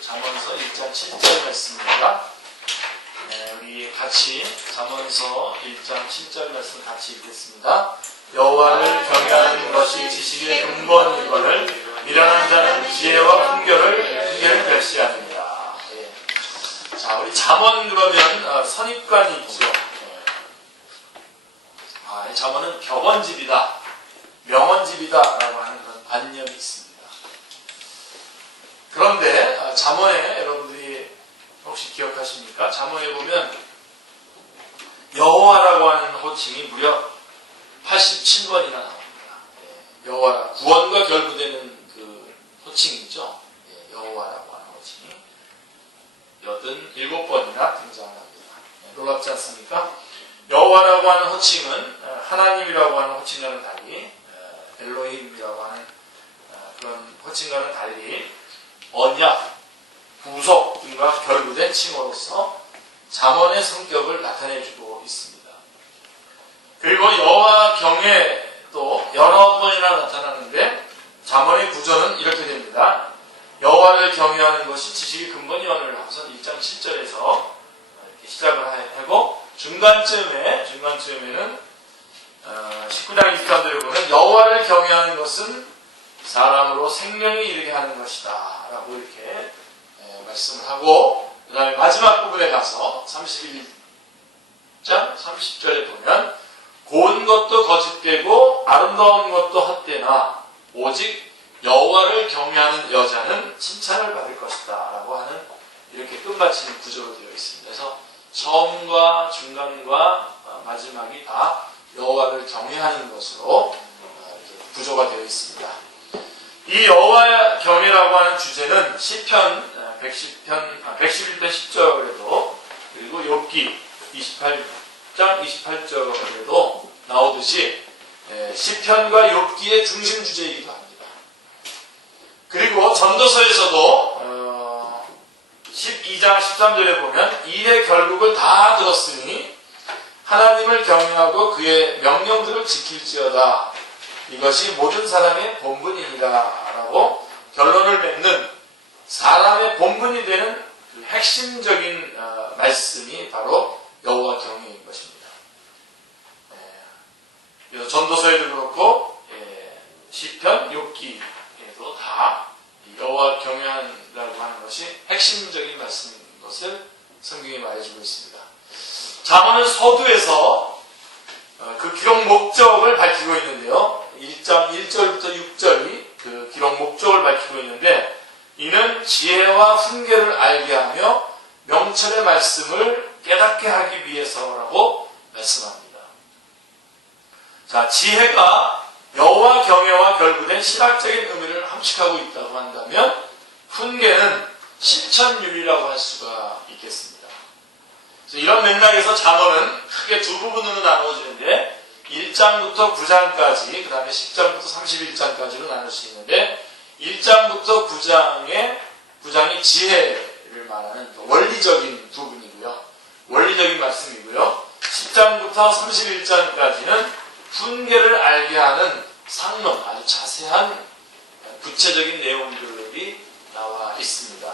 잠언서 1장 7절 말씀입니다. 우리 같이 잠언서 1장 7절 말씀 같이 읽겠습니다. 여호와를 경외하는 것이 지식의 근본이거늘 미련한 자는 지혜와 훈계를 멸시하느니라. 자, 우리 잠언 그러면 선입관이 있죠. 잠언은 격언집이다, 명언집이다라고 하는 그런 관념이 있습니다. 그런데 잠언에 여러분들이 혹시 기억하십니까? 잠언에 보면 여호와라고 하는 호칭이 무려 87번이나 나옵니다. 여호와라, 구원과 결부되는 그 호칭이죠. 여호와라고 하는 호칭이 87번이나 등장합니다. 놀랍지 않습니까? 여호와라고 하는 호칭은 하나님이라고 하는 호칭과는 달리, 엘로힘이라고 하는 그런 호칭과는 달리 언약, 구속 등과 결부된 칭호로서 잠언의 성격을 나타내주고 있습니다. 그리고 여호와 경외도 여러 번이나 나타나는데 잠언의 구조는 이렇게 됩니다. 여호와를 경외하는 것이 지식의 근본이오늘 하고서 1장 7절에서 이렇게 시작을 하고 중간쯤에는 19장 23절에 보면 여호와를 경외하는 것은 사람으로 생명에 이르게 하는 것이다 라고 이렇게 말씀을 하고, 그 다음에 마지막 부분에 가서 31장 30절에 보면 고운 것도 거짓되고 아름다운 것도 헛되나 오직 여호와를 경외하는 여자는 칭찬을 받을 것이다 라고 하는 이렇게 끝마치는 구조로 되어 있습니다. 그래서 처음과 중간과 마지막이 다 여호와를 경외하는 것으로 구조가 되어 있습니다. 이 여호와 경외라고 하는 주제는 시편 111편 10절에도, 그리고 욥기 28장 28절에도 나오듯이 시편과 욥기의 중심 주제이기도 합니다. 그리고 전도서에서도 12장 13절에 보면 일의 결국을 다 들었으니 하나님을 경외하고 그의 명령들을 지킬지어다. 이것이 모든 사람의 본분이니라 라고 결론을 맺는 사람의 본분이 되는 그 핵심적인 말씀이 바로 여호와 경외인 것입니다. 그래서 전도서에도 그렇고 시편, 욥기에도 다 여호와 경외하라고 하는 것이 핵심적인 말씀인 것을 성경이 말해주고 있습니다. 잠언은 서두에서 그 기록 목적을 밝히고 있는데요. 1장 1절부터 6절이 그 기록 목적을 밝히고 있는데, 이는 지혜와 훈계를 알게 하며 명철의 말씀을 깨닫게 하기 위해서라고 말씀합니다. 자, 지혜가 여호와 경외와 결부된 신학적인 의미를 함축하고 있다고 한다면 훈계는 실천윤리라고 할 수가 있겠습니다. 그래서 이런 맥락에서 잠언은 크게 두 부분으로 나누어지는데 1장부터 9장까지, 그 다음에 10장부터 31장까지로 나눌 수 있는데 1장부터 9장이 지혜를 말하는 원리적인 부분이고요. 원리적인 말씀이고요. 10장부터 31장까지는 훈계를 알게 하는 상론, 아주 자세한 구체적인 내용들이 나와 있습니다.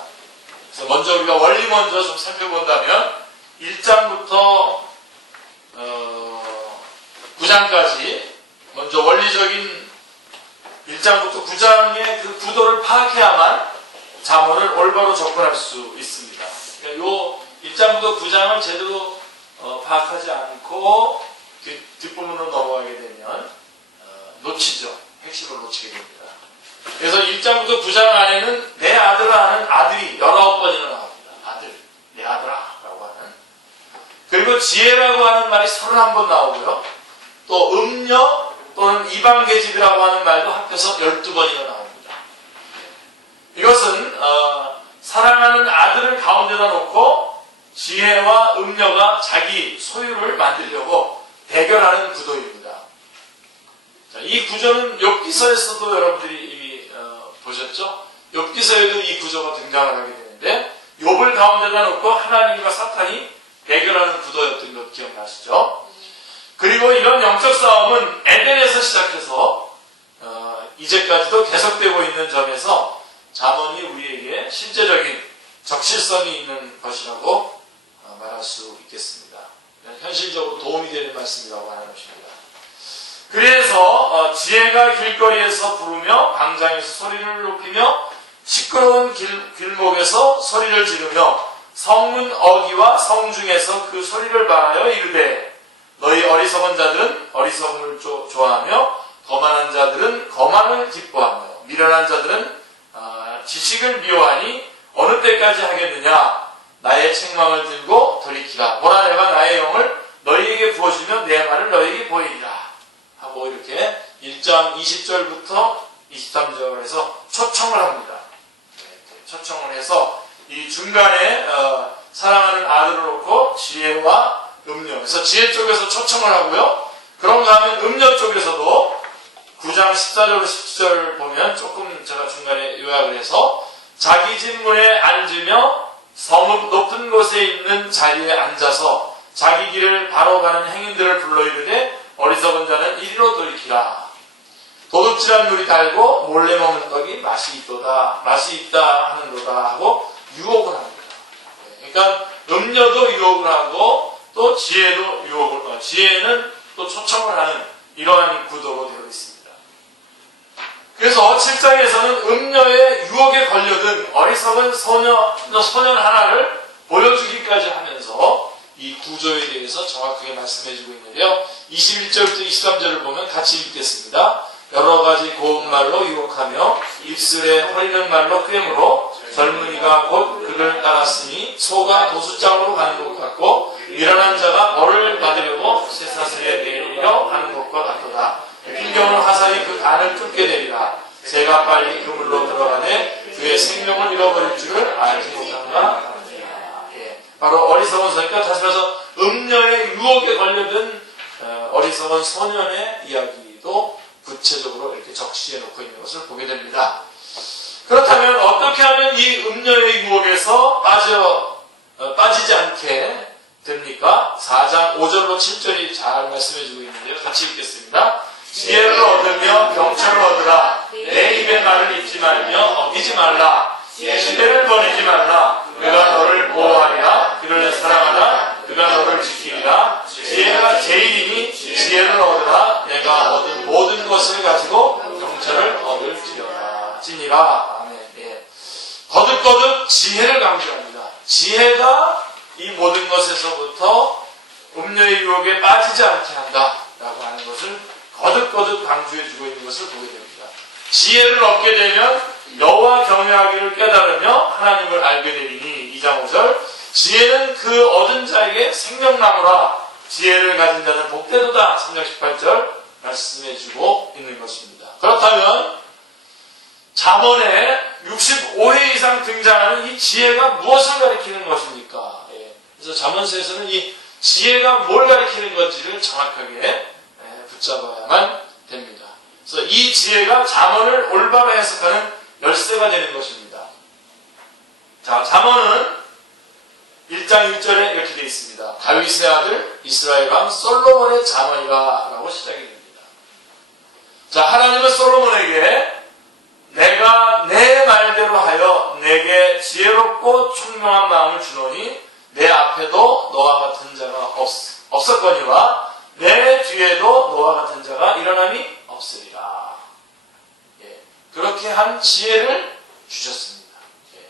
그래서 먼저 우리가 원리 먼저 좀 살펴본다면 1장부터 9장까지 먼저 원리적인 1장부터 9장의 그 구도를 파악해야만 잠언을 올바로 접근할 수 있습니다. 그러니까 요 1장부터 9장을 제대로 파악하지 않고 뒷부분으로 넘어가게 되면 놓치죠. 핵심을 놓치게 됩니다. 그래서 1장부터 9장 안에는 내 아들아 하는 아들이 19번이나 나옵니다. 아들, 내 아들아 라고 하는. 그리고 지혜라고 하는 말이 31번 나오고요. 또 음녀 또는 이방계집이라고 하는 말도 합해서 12번이나 나옵니다. 이것은 사랑하는 아들을 가운데다 놓고 지혜와 음녀가 자기 소유를 만들려고 대결하는 구도입니다. 자, 이 구조는 욥기서에서도 여러분들이 이미 보셨죠? 욥기서에도 이 구조가 등장을 하게 되는데 욥을 가운데다 놓고 하나님과 사탄이 대결하는 구도였던 것 기억나시죠? 그리고 이런 영적 싸움은 에덴에서 시작해서 이제까지도 계속되고 있는 점에서 잠언이 우리에게 실제적인 적실성이 있는 것이라고 말할 수 있겠습니다. 현실적으로 도움이 되는 말씀이라고 하는 것입니다. 그래서 지혜가 길거리에서 부르며 광장에서 소리를 높이며 시끄러운 길목에서 소리를 지르며 성문 어귀와 성중에서 그 소리를 말하여 이르되 너희 어리석은 자들은 어리석음을 좋아하며 거만한 자들은 거만을 기뻐하며 미련한 자들은 지식을 미워하니 어느 때까지 하겠느냐. 나의 책망을 들고 돌이키라. 보라 내가 나의 영을 너희에게 부어주며 내 말을 너희에게 보이리라 하고 이렇게 1장 20절부터 23절에서 초청을 합니다. 초청을 해서 이 중간에 사랑하는 아들을 놓고 지혜와 음료, 그래서 지혜 쪽에서 초청을 하고요. 그런가 하면 음료 쪽에서도 9장 14절 17절 보면 조금 제가 중간에 요약을 해서 자기 집 문에 앉으며 성읍 높은 곳에 있는 자리에 앉아서 자기 길을 바로 가는 행인들을 불러 이르되 어리석은 자는 이리로 돌이키라. 도둑질한 누리 달고 몰래 먹는 떡이 맛이 있다 하는도다 하고 유혹을 합니다. 그러니까 음료도 유혹을 하고 또 지혜도 지혜는 또 초청을 하는 이러한 구도로 되어 있습니다. 그래서 7장에서는 음료의 유혹에 걸려든 어리석은 소년 하나를 보여주기까지 하면서 이 구조에 대해서 정확하게 말씀해주고 있는데요. 21절부터 23절을 보면 같이 읽겠습니다. 여러 가지 고운 말로 유혹하며 입술에 허리는 말로 꿰므로 젊은이가 곧 그를 따랐으니 소가 도수장으로 가는 것 같고 미련한 자가 벌을 받으려고 쇠사슬에 내리려 하는 것과 같도다. 필경은 화살이 그 간을 뚫게 되리라. 새가 빨리 그물로 들어가되 그의 생명을 잃어버릴 줄을 알지 못한가. 바로 어리석은 소니까 다시 말해서 음료의 유혹에 걸려든 어리석은 소년의 이야기도 구체적으로 이렇게 적시해 놓고 있는 것을 보게 됩니다. 그렇다면 어떻게 하면 이 음료의 유혹에서 빠지지 않게 됩니까? 4장 5절로 7절이 잘 말씀해주고 있는데요. 같이 읽겠습니다. 지혜를 얻으며 경철을 얻으라. 내 입의 말을 잊지 말며 어기지 말라. 시대를 버리지 말라. 그가 너를 보호하리라. 그를 사랑하라. 그가 너를 지키리라. 지혜가 제일이니 지혜를 얻으라. 내가 얻은 모든 것을 가지고 경철을 얻을지니라. 아멘. 예. 거듭거듭 지혜를 강조합니다. 지혜가 이 모든 것에서부터 음료의 유혹에 빠지지 않게 한다라고 하는 것을 거듭거듭 강조해주고 있는 것을 보게 됩니다. 지혜를 얻게 되면 여호와 경외하기를 깨달으며 하나님을 알게 되리니 2장 5절 지혜는 그 얻은 자에게 생명나무라. 지혜를 가진 자는 복되도다. 3장 18절 말씀해주고 있는 것입니다. 그렇다면 잠언에 65회 이상 등장하는 이 지혜가 무엇을 가리키는 것입니까? 그래서 잠언서에서는 이 지혜가 뭘 가리키는 건지를 정확하게 붙잡아야만 됩니다. 그래서 이 지혜가 잠언을 올바로 해석하는 열쇠가 되는 것입니다. 자, 잠언은 1장 1절에 이렇게 되어 있습니다. 다윗의 아들 이스라엘 왕 솔로몬의 잠언이라 라고 시작이 됩니다. 자, 하나님은 솔로몬에게 내가 내 말대로 하여 내게 지혜롭고 총명한 마음을 주노니 내 앞에도 너와 같은 자가 없었거니와 내 뒤에도 너와 같은 자가 일어남이 없으리라. 예, 그렇게 한 지혜를 주셨습니다. 예.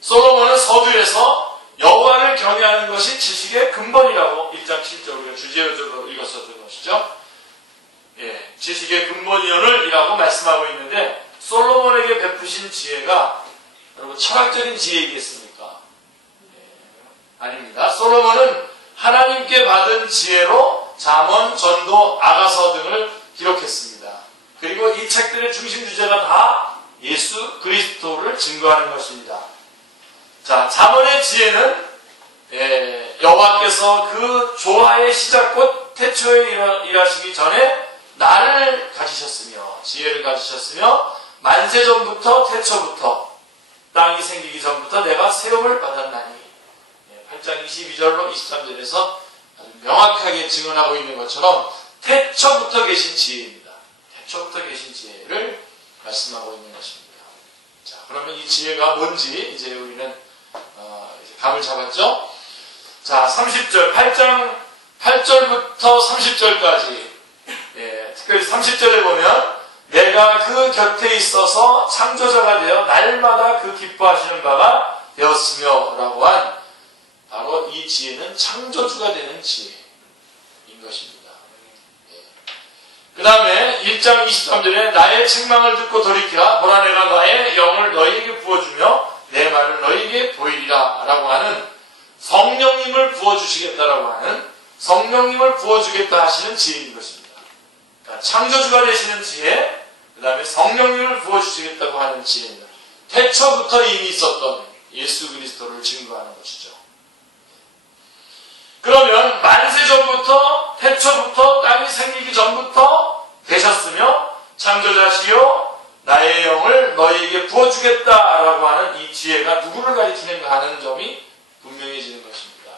솔로몬은 서두에서 여호와를 경외하는 것이 지식의 근본이라고 1장 7절로 주제어절로 읽었었던 것이죠. 예, 지식의 근본이오늘이라고 말씀하고 있는데 솔로몬에게 베푸신 지혜가 여러분 철학적인 지혜이겠습니까? 예, 아닙니다. 솔로몬은 하나님께 받은 지혜로 잠언, 전도, 아가서 등을 기록했습니다. 그리고 이 책들의 중심 주제가 다 예수 그리스도를 증거하는 것입니다. 자, 잠언의 지혜는 여호와께서 그 조화의 시작곧 태초에 일하시기 전에 나를 가지셨으며 지혜를 가지셨으며 만세 전부터 태초부터 땅이 생기기 전부터 내가 세움을 받았나니 8장 22절로 23절에서 아주 명확하게 증언하고 있는 것처럼 태초부터 계신 지혜입니다. 태초부터 계신 지혜를 말씀하고 있는 것입니다. 자, 그러면 이 지혜가 뭔지 이제 우리는 이제 감을 잡았죠? 자, 30절, 8장 8절부터 30절까지, 특별히 30절에 보면 내가 그 곁에 있어서 창조자가 되어 날마다 그 기뻐하시는 바가 되었으며 라고 한 바로 이 지혜는 창조주가 되는 지혜인 것입니다. 그 다음에 1장 23절에 나의 책망을 듣고 돌이키라 보라 내가 나의 영을 너희에게 부어주며 내 말을 너희에게 보이리라 라고 하는 성령님을 부어주시겠다라고 하는 성령님을 부어주겠다 하시는 지혜인 것입니다. 그러니까 창조주가 되시는 지혜, 그 다음에 성령님을 부어주시겠다고 하는 지혜입니다. 태초부터 이미 있었던 예수 그리스도를 증거하는 것이죠. 그러면 만세전부터 태초부터 땅이 생기기 전부터 되셨으며 창조자시요 나의 영을 너희에게 부어주겠다라고 하는 이 지혜가 누구를 가리키는가 하는 점이 분명해지는 것입니다.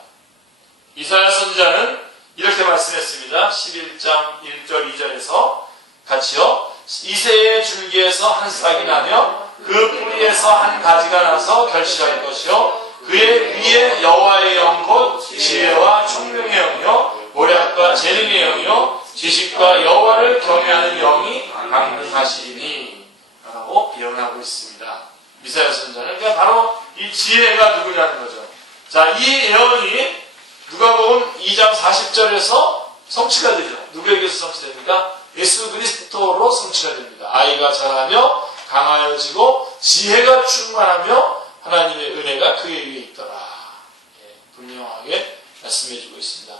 이사야 선지자는 이렇게 말씀했습니다. 11장 1절 2절에서 같이요. 이새의 줄기에서 한 싹이 나며 그 뿌리에서 한 가지가 나서 결실할 것이요 그의 위에 여호와의 영 곧 지혜와 총명의 영이요 모략과 재능의 영이요 지식과 여호와를 경외하는 영이 강림하시리니 라고 예언하고 있습니다. 이사야 선지자는 그러니까 바로 이 지혜가 누구냐는 거죠. 자, 이 예언이 누가복음 2장 40절에서 성취가 되죠. 누구에게서 성취됩니까? 예수 그리스도로 성취가 됩니다. 아이가 자라며 강하여지고 지혜가 충만하며 하나님의 은혜가 그에 위에 있더라. 분명하게 말씀해주고 있습니다.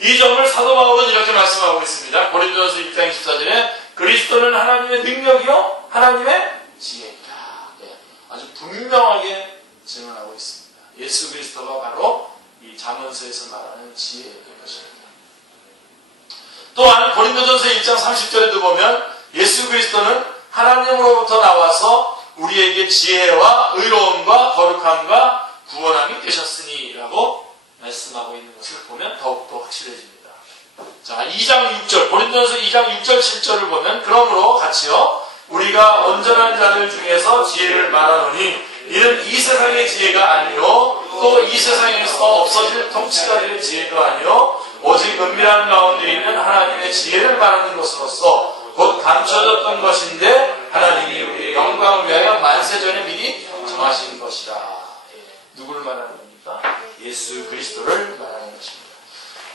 이 점을 사도 바울은 이렇게 말씀하고 있습니다. 고린도전서 1장 24절에 그리스도는 하나님의 능력이요 하나님의 지혜이다. 아주 분명하게 증언하고 있습니다. 예수 그리스도가 바로 이 잠언서에서 말하는 지혜인 것입니다. 또한 고린도전서 1장 30절에도 보면 예수 그리스도는 하나님으로부터 나와서 우리에게 지혜와 의로움과 거룩함과 구원함이 되셨으니 라고 말씀하고 있는 것을 보면 더욱더 확실해집니다. 자, 2장 6절 고린도전서 2장 6절 7절을 보면 그러므로 같이요 우리가 온전한 자들 중에서 지혜를 말하노니 이는 이 세상의 지혜가 아니요 또 이 세상에서 없어질 통치자들의 지혜도 아니요 오직 은밀한 가운데 있는 하나님의 지혜를 말하는 것으로서 곧 감춰졌던 것인데 하나님이 우리의 영광을 위하여 만세전에 미리 정하신 것이라. 누구를 말하는 겁니까? 예수 그리스도를 말하는 것입니다.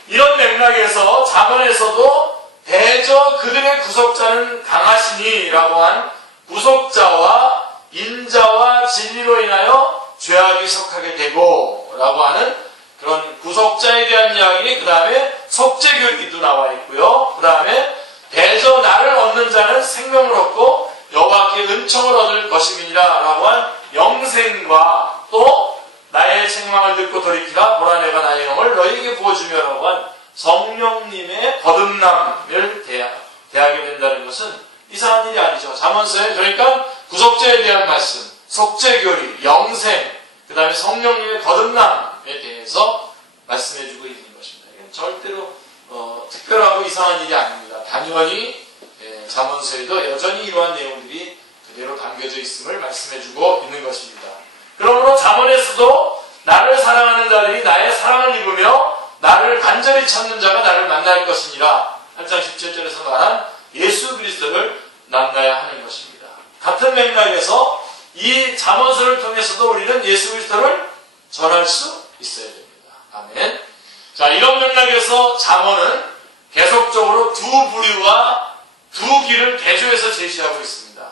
이런 맥락에서 잠언에서도 대저 그들의 구속자는 강하시니 라고 한 구속자와 인자와 진리로 인하여 죄악이 속하게 되고 라고 하는 그런 구속자에 대한 이야기, 그 다음에 속죄교리도 나와 있고요. 그 다음에 대저 나를 얻는 자는 생명을 얻고 여호와께 은총을 얻을 것임이니라 라고 한 영생과 또 나의 책망을 듣고 돌이키라 보라 내가 나의 영을 너희에게 부어주며 라고 한 성령님의 거듭남을 대하게 된다는 것은 이상한 일이 아니죠. 잠언서에 그러니까 구속자에 대한 말씀, 속죄교리, 영생, 그 다음에 성령님의 거듭남에 대해서 말씀해주고 있는 것입니다. 이건 절대로 특별하고 이상한 일이 아닙니다. 당연히 잠언서에도 여전히 이러한 내용들이 그대로 담겨져 있음을 말씀해주고 있는 것입니다. 그러므로 잠언에서도 나를 사랑하는 자들이 나의 사랑을 입으며 나를 간절히 찾는 자가 나를 만날 것이니라 8장 17절에서 말한 예수 그리스도를 만나야 하는 것입니다. 같은 맥락에서 이 잠언서를 통해서도 우리는 예수 그리스도를 전할 수 있어야 됩니다. 아멘. 자, 이런 맥락에서 잠언은 계속적으로 두 부류와 두 길을 대조해서 제시하고 있습니다.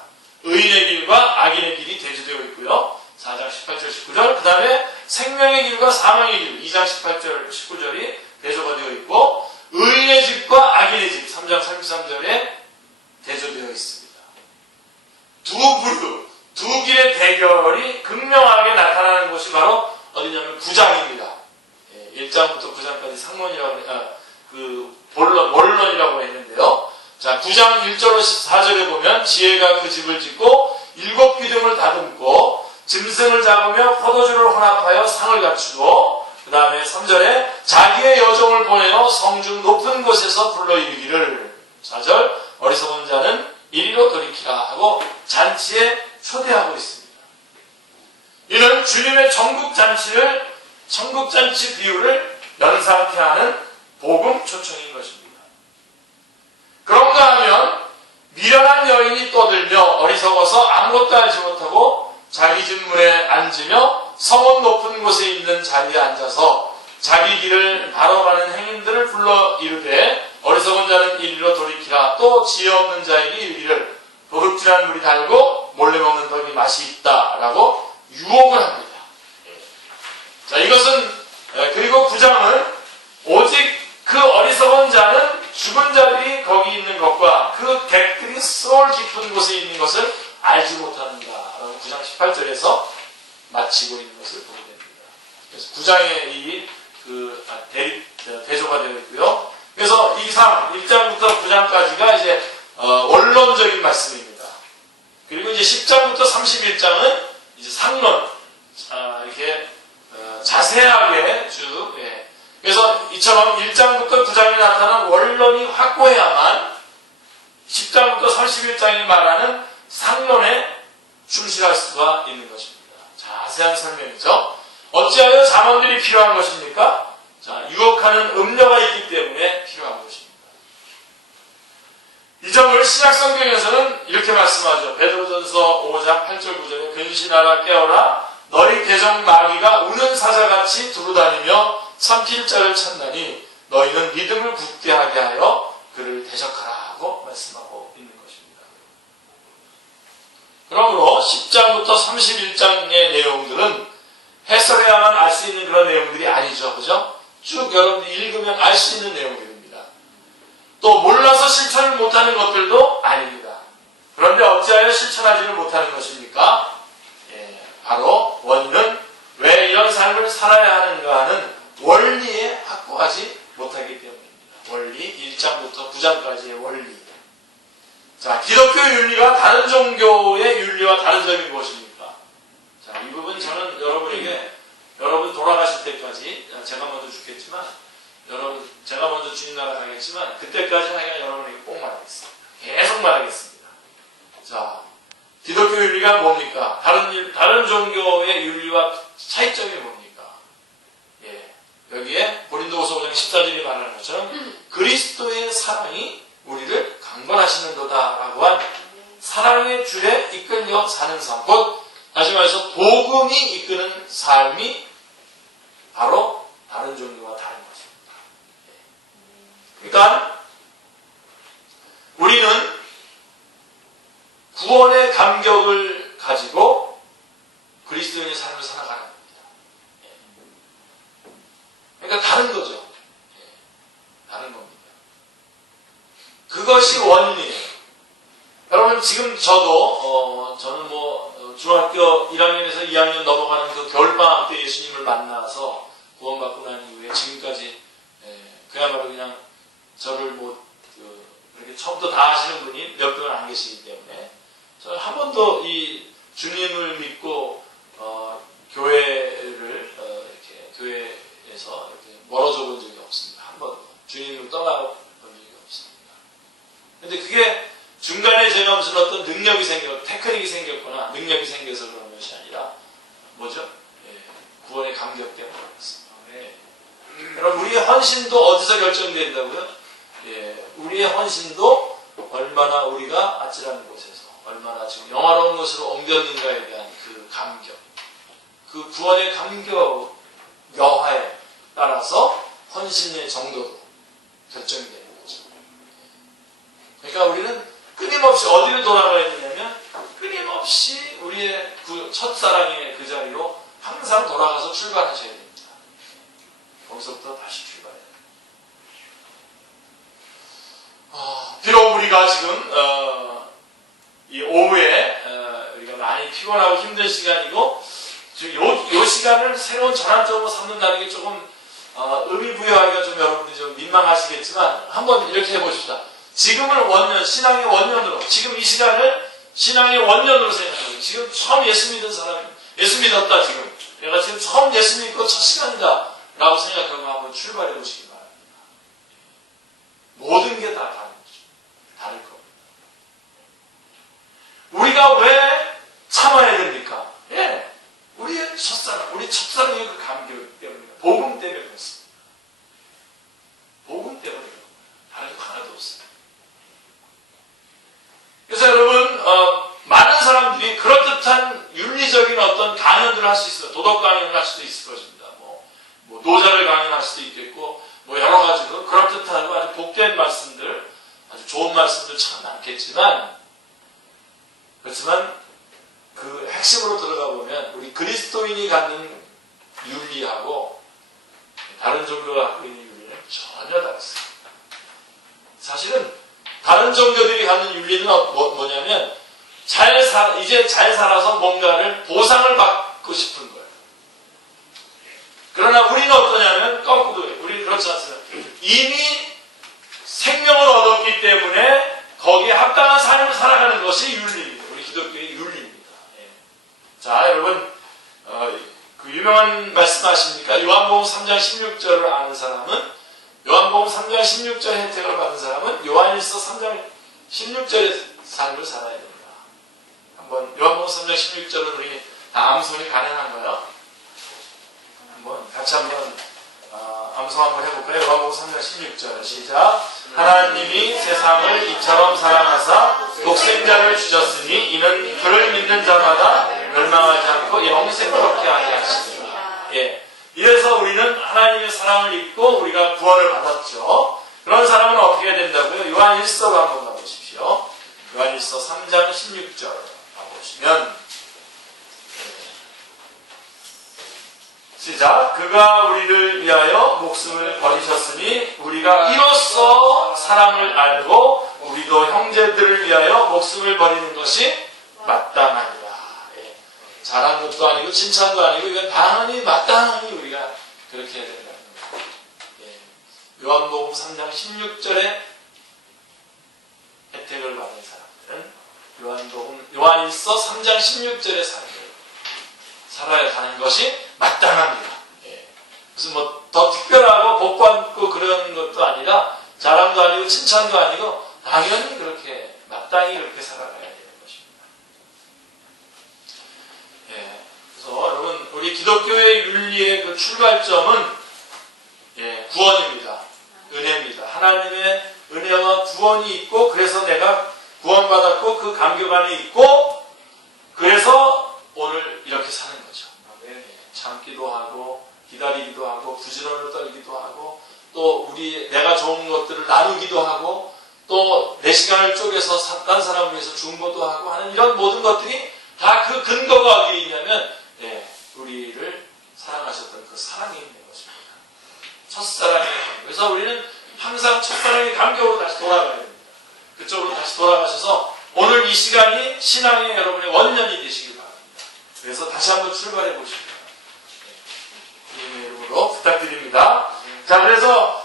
의인의 길과 악인의 길이 대조되어 있고요. 4장 18절 19절 그 다음에 생명의 길과 사망의 길 2장 18절 19절이 대조가 되어 있고 의인의 집과 악인의 집 3장 33절에 대조되어 있습니다. 두 부류, 두 길의 대결이 극명하게 나타나는 곳이 바로 어디냐면 9장입니다. 1장부터 9장까지 상론이라고 본론이라고 했는데요. 자, 9장 1절로 14절에 보면 지혜가 그 집을 짓고 7 기둥을 다듬고 짐승을 잡으며 포도주를 혼합하여 상을 갖추고 그 다음에 3절에 자기의 여종을 보내어 성중 높은 곳에서 불러 이르기를 4절 어리석은 자는 이리로 돌이키라 하고 잔치에 초대하고 있습니다. 이는 주님의 천국잔치 비유를 연상케 하는 복음 초청인 것입니다. 그런가 하면 미련한 여인이 떠들며 어리석어서 아무것도 알지 못하고 자기 집 문에 앉으며 성원 높은 곳에 있는 자리에 앉아서 자기 길을 바로 가는 행인들을 불러 이르되 어리석은 자는 이리로 돌이키라. 또 지혜 없는 자에게 이르기를 도둑질한 물이 달고 몰래 먹는 떡이 맛이 있다라고 유혹을 합니다. 자, 이것은 그리고 9장은 오직 그 어리석은 자는 죽은 자들이 거기 있는 것과 그 객들이 쏠 깊은 곳에 있는 것을 알지 못한다라고 9장 18절에서 마치고 있는 것을 보게 됩니다. 그래서 9장에 이 대조가 되어 있고요. 그래서 1장부터 9장까지가 이제 원론적인 말씀입니다. 그리고 이제 10장부터 31장은 이제 상론, 이렇게 자세하게 쭉. 그래서 이처럼 1장부터 9장에 나타난 원론이 확고해야만 10장부터 31장이 말하는 상론에 충실할 수가 있는 것입니다. 자세한 설명이죠. 어찌하여 잠언들이 필요한 것입니까? 자, 유혹하는 음료가 있기 때문에 필요한 것입니다. 이 점을 신약성경에서는 이렇게 말씀하죠. 베드로전서 5장 8절 9절에 근신하라 깨어라 너희 대적 마귀가 우는 사자같이 두루다니며 삼킬 자를 찾나니 너희는 믿음을 굳게 하게 하여 그를 대적하라고 말씀하고 있는 것입니다. 그러므로 10장부터 31장의 내용들은 해설해야만 알 수 있는 그런 내용들이 아니죠. 그죠? 쭉 여러분들이 읽으면 알 수 있는 내용들입니다. 또 몰라서 실천을 못하는 것들도 아닙니다. 그런데 어찌하여 실천하지를 못하는 것입니까? 바로 원인은 왜 이런 삶을 살아야 하는가 하는 원리에 확고하지 못하기 때문입니다. 원리, 1장부터 9장까지의 원리. 자, 기독교 윤리가 다른 종교의 윤리와 다른 점이 무엇입니까? 자, 이 부분 저는 여러분 돌아가실 때까지, 제가 먼저 죽겠지만, 제가 먼저 주님 나라 가겠지만, 그때까지 하여간 여러분에게 꼭 말하겠습니다. 계속 말하겠습니다. 자, 기독교 윤리가 뭡니까? 다른 종교의 윤리와 차이점이 뭡니까? 여기에 고린도후서 5장 14절이 말하는 것처럼 그리스도의 사랑이 우리를 강건하시는도다라고 한 사랑의 줄에 이끌려 사는 삶, 곧 다시 말해서 복음이 이끄는 삶이 바로 다른 종교와 다른 것입니다. 그러니까 우리는 구원의 감격을 가지고 그리스도인의 삶을 살아가는 겁니다. 그러니까 다른 거죠. 다른 겁니다. 그것이 원리예요. 여러분 지금 저는 중학교 1학년에서 2학년 넘어가는 그 겨울방학 때 예수님을 만나서 구원받고 난 이후에 지금까지 그야말로 그냥 저를 이렇게 처음부터 다 하시는 분이 몇 분은 안 계시기 때문에 저는 한 번도 이 주님을 믿고 교회를 이렇게 교회에서 이렇게 멀어져 본 적이 없습니다. 한 번도 주님을 떠나 본 적이 없습니다. 근데 그게 중간에 제가 무슨 어떤 능력이 테크닉이 생겼거나 능력이 생겨서 그런 것이 아니라 뭐죠? 구원의 감격 때문에 그렇습니다. 그럼 우리의 헌신도 어디서 결정된다고요? 우리의 헌신도 얼마나 우리가 아찔한 곳에서 얼마나 지금 영화로운 것으로 옮겼는가에 대한 그 감격, 그 구원의 감격 여하에 따라서 헌신의 정도도 결정이 되는 거죠. 그러니까 우리는 끊임없이 어디로 돌아가야 되냐면 끊임없이 우리의 그 첫사랑의 그 자리로 항상 돌아가서 출발하셔야 됩니다. 거기서부터 다시 출발해야 됩니다. 비록 우리가 지금 이 오후에 우리가 많이 피곤하고 힘든 시간이고 요 시간을 새로운 전환점으로 삼는다는 게 조금 의미 부여하기가 좀 여러분들이 좀 민망하시겠지만 한번 이렇게 해보십시다. 지금을 신앙의 원년으로, 지금 이 시간을 신앙의 원년으로 생각해요. 지금 처음 예수 믿은 사람이, 예수 믿었다 지금. 내가 지금 처음 예수 믿고 첫 시간이다 라고 생각하고 한번 출발해 보시기 바랍니다. 모든 게 다 다를 겁니다. 우리가 왜 참아야 됩니까? 우리의 어떤 강연들을 할 수 있어요. 도덕 강연을 할 수도 있을 것입니다. 뭐 노자를 강연할 수도 있겠고, 뭐 여러 가지로 그럴듯하고 아주 복된 말씀들, 아주 좋은 말씀들 참 많겠지만, 그렇지만 그 핵심으로 들어가 보면 우리 그리스도인이 갖는 윤리하고 다른 종교가 갖고 있는 윤리는 전혀 다르습니다. 사실은 다른 종교들이 갖는 윤리는 뭐냐면 이제 잘 살아서 뭔가를 보상을 받고 싶은 거예요. 그러나 우리는 어떠냐면 거꾸로 우리는 그렇지 않습니다. 이미 생명을 얻었기 때문에 거기에 합당한 삶을 살아가는 것이 윤리입니다. 우리 기독교의 윤리입니다. 예. 자, 여러분 그 유명한 말씀 아십니까? 요한복음 3장 16절을 아는 사람은, 요한복음 3장 16절 혜택을 받은 사람은 요한일서 3장 16절의 삶을 살아야 됩니다. 한번 요한복음 3장 16절은 우리 다 암송이 가능한가요? 같이 한번 암송 한번 해볼까요? 요한복음 3장 16절 시작. 하나님이 세상을 이처럼 사랑하사 독생자를 주셨으니 이는 그를 믿는 자마다 멸망하지 않고 영생을 얻게 하게 하십니다. 예. 이래서 우리는 하나님의 사랑을 입고 우리가 구원을 받았죠. 그런 사람은 어떻게 해야 된다고요? 요한일서로 한번 가보십시오. 요한일서 3장 16절 가보시면 시작. 그가 우리를 위하여 목숨을 버리셨으니 우리가 이로써 사랑을 알고 우리도 형제들을 위하여 목숨을 버리는 것이 마땅하니라. 예. 잘한 것도 아니고 칭찬도 아니고 이건 당연히 마땅히 우리가 그렇게 해야 된다는 겁니다. 예. 요한복음 3장 16절에 혜택을 받은 사람들은 요한일서 3장 16절의 삶을 살아야 하는 것이 마땅합니다. 예. 무슨 더 특별하고 복 받고 그런 것도 아니라 자랑도 아니고 칭찬도 아니고 당연히 그렇게 마땅히 그렇게 살아가야 되는 것입니다. 예. 그래서 여러분 우리 기독교의 윤리의 그 출발점은 구원입니다. 은혜입니다. 하나님의 은혜와 구원이 있고 그래서 내가 구원받았고 그 감격 안에 있고 그래서 오늘 이렇게 사는 거죠. 참기도 하고 기다리기도 하고 부지런을 떨기도 하고 또 내가 좋은 것들을 나누기도 하고 또 내 시간을 쪼개서 딴 사람을 위해서 중보도 하고 하는 이런 모든 것들이 다 그 근거가 어디에 있냐면 우리를 사랑하셨던 그 사랑이 있는 것입니다. 첫사랑의 감격. 그래서 우리는 항상 첫사랑의 감격으로 다시 돌아가야 됩니다. 그쪽으로 다시 돌아가셔서 오늘 이 시간이 신앙의 여러분의 원년이 되시길 바랍니다. 그래서 다시 한번 출발해 보십시오. 주님의 이름으로 부탁드립니다. 자, 그래서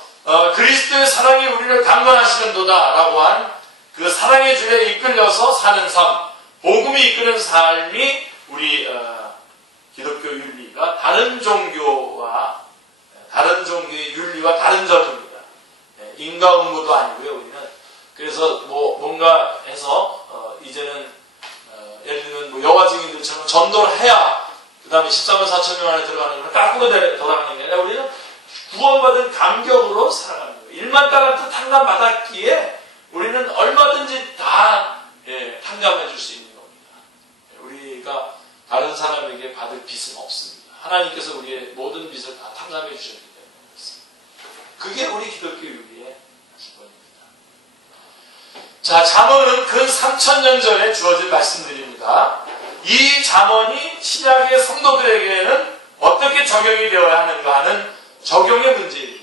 그리스도의 사랑이 우리를 강건하시는도다 라고 한 그 사랑의 줄에 이끌려서 사는 삶, 복음이 이끄는 삶이 우리 기독교 윤리가 다른 종교의 윤리와 다른 점입니다. 인과응보도 아니고요, 우리는. 그래서 뭔가 해서 이제는 예를 들면 여호와 증인들처럼 전도를 해야 그 다음에 14만 4천 명 안에 들어가는 걸 깎고 돌아가는 게 아니라 우리는 구원받은 감격으로 살아가는 거예요. 1만 달란트 탕감받았기에 우리는 얼마든지 다 탕감해 줄 수 있는 겁니다. 우리가 다른 사람에게 받을 빚은 없습니다. 하나님께서 우리의 모든 빚을 다 탕감해 주셨기 때문에 그렇습니다. 그게 우리 기독교 윤리의 기본입니다. 자, 잠언은 근 3000년 전에 주어진 말씀들입니다. 이 잠언이 신약의 성도들에게는 어떻게 적용이 되어야 하는가 하는 적용의 문제입니다.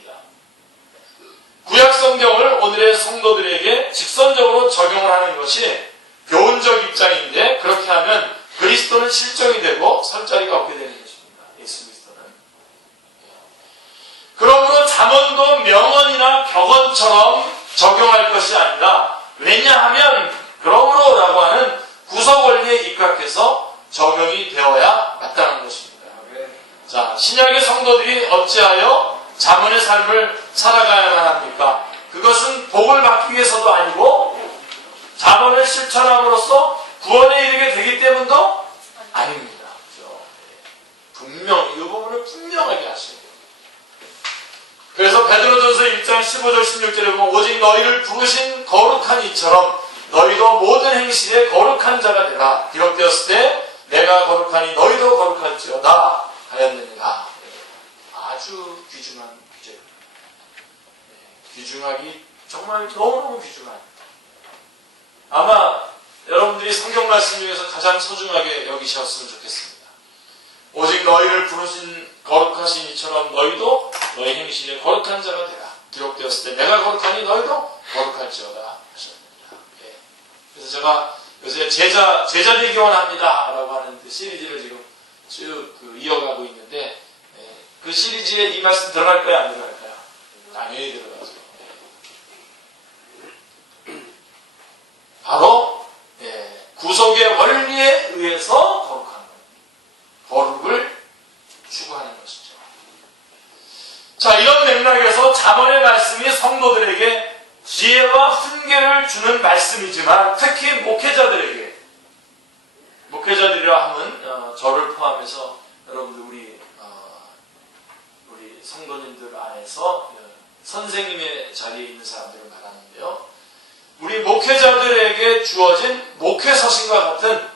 구약 성경을 오늘의 성도들에게 직선적으로 적용을 하는 것이 교훈적 입장인데 그렇게 하면 그리스도는 실종이 되고 설 자리가 없게 되는 것입니다. 예수 그리스도는. 그러므로 잠언도 명언이나 격언처럼 적용할 것이 아니라 왜냐하면 그러므로라고 하는 구속 원리에 입각해서 적용이 되어야 마땅한 것입니다. 자, 신약의 성도들이 어찌하여 잠언의 삶을 살아가야만 합니까? 그것은 복을 받기 위해서도 아니고 잠언을 실천함으로써 구원에 이르게 되기 때문도 아닙니다. 그렇죠? 이 부분을 분명하게 하셔야 돼요. 그래서 베드로전서 1장 15절 16절에 보면 오직 너희를 부르신 거룩한 이처럼 너희도 모든 행실에 거룩한 자가 되라. 기록되었을 때 내가 거룩하니 너희도 거룩할지어다 하였느니라. 아주 귀중한 규제입니다. 귀중하기 정말 너무너무 귀중한, 아마 여러분들이 성경 말씀 중에서 가장 소중하게 여기셨으면 좋겠습니다. 오직 너희를 부르신 거룩하신 이처럼 너희도 너희 행실에 거룩한 자가 되라. 기록되었을 때 내가 거룩하니 너희도 거룩할지어다 하셨습니다. 그래서 제가 요새 제자되기 원합니다 라고 하는 그 시리즈를 지금 쭉 이어가고 있는데, 그 시리즈에 이 말씀 들어갈까요, 안 들어갈까요? 당연히 들어가죠. 바로 구속의 원리에 의해서 거룩한 것, 거룩을 추구하는 것이죠. 자, 이런 맥락에서 잠언의 말씀이 성도들에게 지혜와 훈계를 주는 말씀이지만, 특히 목회자들이라 하면 저를 포함해서 여러분들 우리 성도님들 안에서 선생님의 자리에 있는 사람들을 말하는데요, 우리 목회자들에게 주어진 목회서신과 같은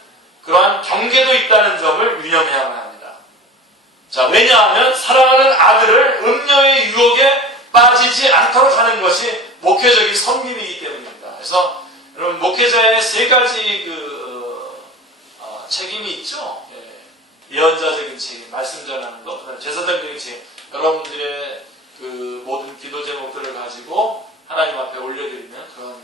그러한 경계도 있다는 점을 유념해야만 합니다. 자, 왜냐하면 사랑하는 아들을 음녀의 유혹에 빠지지 않도록 하는 것이 목회적인 섬김이기 때문입니다. 그래서 여러분, 목회자의 세 가지 책임이 있죠. 예언자적인 책임, 말씀 전하는 것, 그다음에 제사장적인 책임, 여러분들의 그 모든 기도 제목들을 가지고 하나님 앞에 올려드리는 그런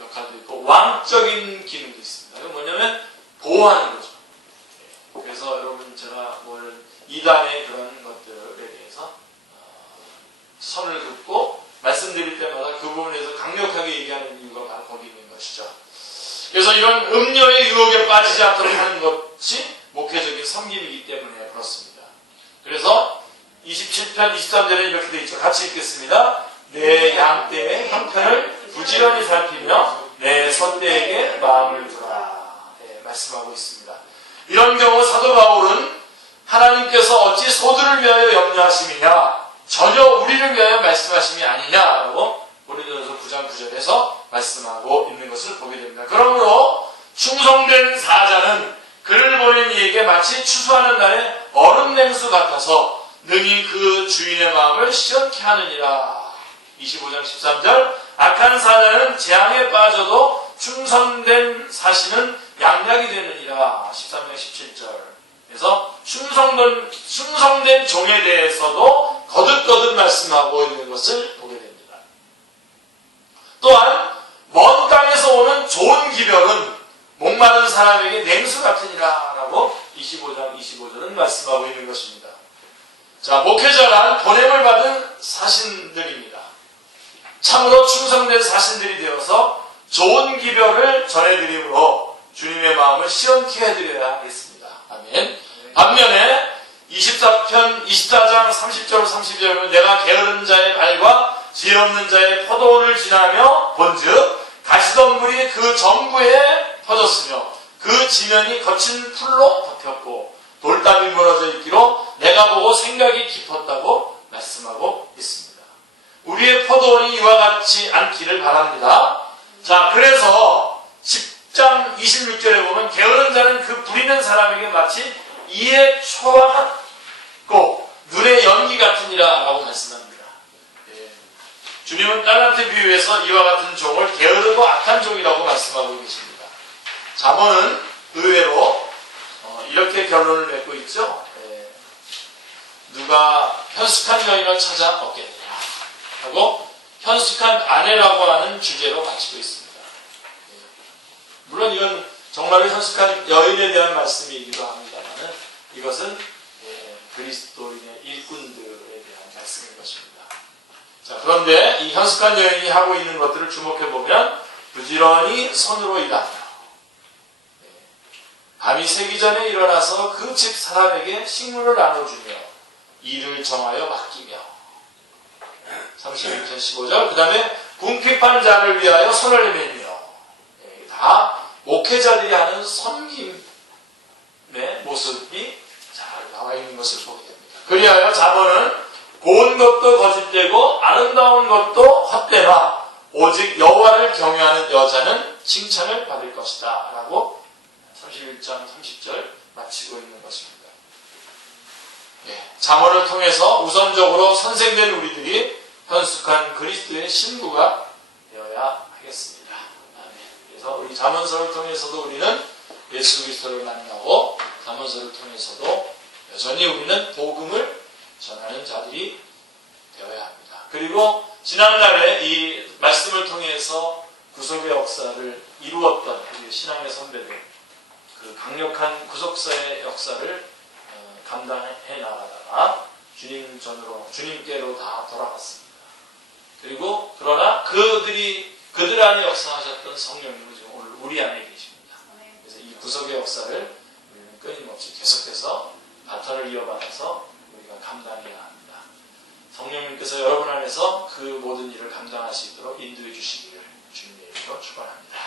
역할도 있고, 왕적인 기능도 있습니다. 그건 뭐냐면 보호하는 거죠. 그래서 여러분, 제가 이단의 그런 것들에 대해서 선을 긋고 말씀드릴 때마다 그 부분에서 강력하게 얘기하는 이유가 바로 거기 있는 것이죠. 그래서 이런 음녀의 유혹에 빠지지 않도록 하는 것이 목회적인 섬김이기 때문에 그렇습니다. 그래서 27편 23절에 이렇게 되어 있죠. 같이 읽겠습니다. 내 양떼의 형편을 부지런히 살피며 내 선대에게 마음을 두라. 말씀하고 있습니다. 이런 경우 사도 바울은 하나님께서 어찌 소들을 위하여 염려하심이냐, 전혀 우리를 위하여 말씀하심이 아니냐라고 고린도전서 9장 9절에서 말씀하고 있는 것을 보게 됩니다. 그러므로 충성된 사자는 그를 보낸 이에게 마치 추수하는 날의 얼음 냉수 같아서 능히 그 주인의 마음을 시원케 하느니라. 25장 13절, 악한 사자는 재앙에 빠져도 충성된 사신은 양약이 되느니라. 13장 17절. 그래서 충성된 종에 대해서도 거듭거듭 말씀하고 있는 것을 보게 됩니다. 또한 먼 땅에서 오는 좋은 기별은 목마른 사람에게 냉수 같으니라 라고 25장 25절은 말씀하고 있는 것입니다. 자, 목회자란 보냄을 받은 사신들입니다. 참으로 충성된 사신들이 되어서 좋은 기별을 전해드림으로 주님의 마음을 시원케 해드려야 하겠습니다. 아멘. 반면에 24장 30절 32절은 내가 게으른 자의 발과 지혜 없는 자의 포도원을 지나며 본즉 가시덤불이 그 전부에 퍼졌으며 그 지면이 거친 풀로 덮였고 돌담이 무너져 있기로 내가 보고 생각이 깊었다고 말씀하고 있습니다. 우리의 포도원이 이와 같지 않기를 바랍니다. 자, 그래서 10장 26절에 보면 게으른 자는 그 부리는 사람에게 마치 이에 초와 같고 눈에 연기 같으니라 라고 말씀합니다. 주님은 딸한테 비유해서 이와 같은 종을 게으르고 악한 종이라고 말씀하고 계십니다. 잠언은 의외로 이렇게 결론을 맺고 있죠. 누가 현숙한 여인을 찾아 얻겠느냐 하고 현숙한 아내라고 하는 주제로 마치고 있습니다. 물론 이건 정말로 현숙한 여인에 대한 말씀이기도 합니다만 이것은 그리스도인의 일꾼들에 대한 말씀인 것입니다. 자, 그런데 이 현숙한 여인이 하고 있는 것들을 주목해보면 부지런히 손으로 일하며 밤이 새기 전에 일어나서 그 집 사람에게 식물을 나눠주며 일을 정하여 맡기며 31편 15절 그 다음에 궁핍한 자를 위하여 손을 내밀며 다 목회자들이 하는 섬김의 모습이 잘 나와 있는 것을 보게 됩니다. 그리하여 잠언은 고운 것도 거짓되고 아름다운 것도 헛되나 오직 여호와를 경외하는 여자는 칭찬을 받을 것이다 라고 31장 30절 마치고 있는 것입니다. 잠언을 통해서 우선적으로 선생된 우리들이 현숙한 그리스도의 신부가 되어야 하겠습니다. 아멘. 그래서 우리 잠언서를 통해서도 우리는 예수 그리스도를 만나고 잠언서를 통해서도 여전히 우리는 복음을 전하는 자들이 되어야 합니다. 그리고 지난날에 이 말씀을 통해서 구속의 역사를 이루었던 우리 신앙의 선배들, 그 강력한 구속사의 역사를 감당해 나가다가 주님께로 다 돌아갔습니다. 그리고 그러나 그들 안에 역사하셨던 성령님은 지금 오늘 우리 안에 계십니다. 그래서 이 구속의 역사를 우리는 끊임없이 계속해서 바톤을 이어받아서 우리가 감당해야 합니다. 성령님께서 여러분 안에서 그 모든 일을 감당할 수 있도록 인도해 주시기를 주님의 이름으로 축원합니다.